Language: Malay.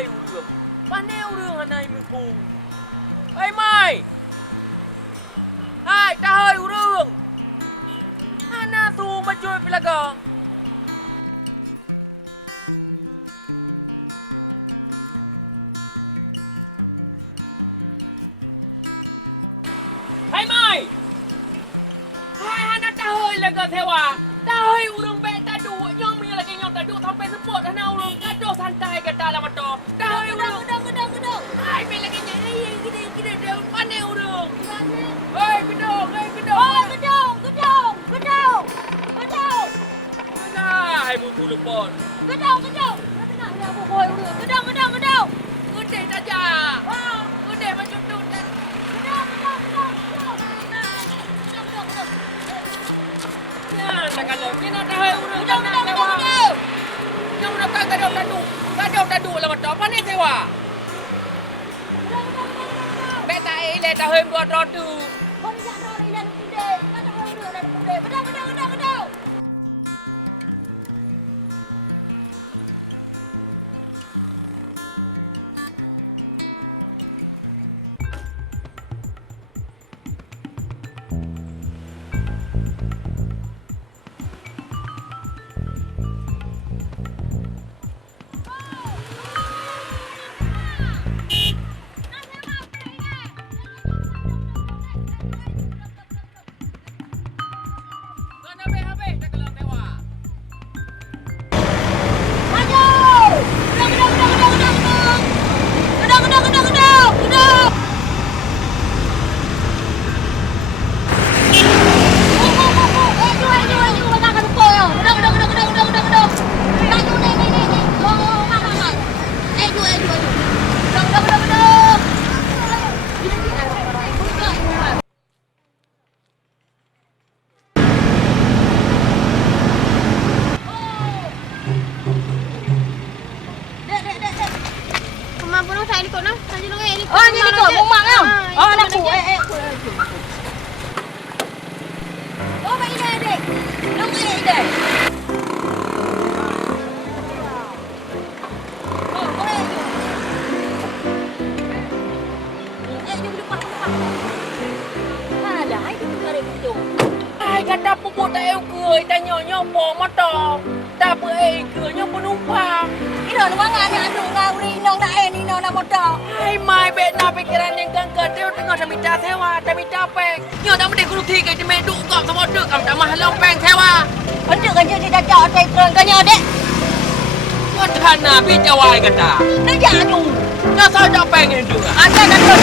hơi urang. Pandai urang hanai mengku. Hai mai. Hai, dah hơi urang. Ana tu macam pelaga. Hai mai. Hai anak dah hơi lega sewa. Dah hơi urang baik tak du. Nyong punya lagi nyong tak du sampai support hana urang. Gaduh santai kata lah mato. Dah hơi urang. Gedang. Hai baik lagi nyai gede dia pandai urang. Hei gedong. Oh, gedong. Mana hai buku lepon. Gedong. Nak dia apa boy urang. Gedong. Gede saja. Wah, Gede macam tu. gedong. Ya, tak kalau kita dah hai urang. Gedong. Nyong nak gaduh tak du lah mato. Pandai sewa. Baik tak ile dah hai buat rodu. Kau ni jangan orang ilan kuda. Kau tak orang ilan kuda. Gedong. Mana habis dah kalau sewa. Maju! Gedong. Aju, makan kau yo. Gedong. Maju ni. Oh, makan. Aju. Gedong. Dek. Mampu nak saya ikut nak. Saya nak ikut. Oh, ni ikut mak kau. Oh, nak ku. Oh, baik dah, dek. Long dek. Oh, boleh. Jom depan. Ada, hai tu tarik tu. Hai kata pupuk tak eukeui tanya nyopo motor. Tak apa eukeui penumpang. Ino wangan ni anu ngau ni nong ni nong nak motor. Hai mai bet na pikiran yang gangga dia tengah dah minta sewa, dah minta peng. Nyo tak mesti kudu tiga je mai duk kau sama duk am tak mah long peng sewa. Anjuk kan dia dah cak tai kerang kan dek. Nyo thana pi jawai kata. Nak jak anu. Nyo sao tak peng ni juga. Anda nak tu.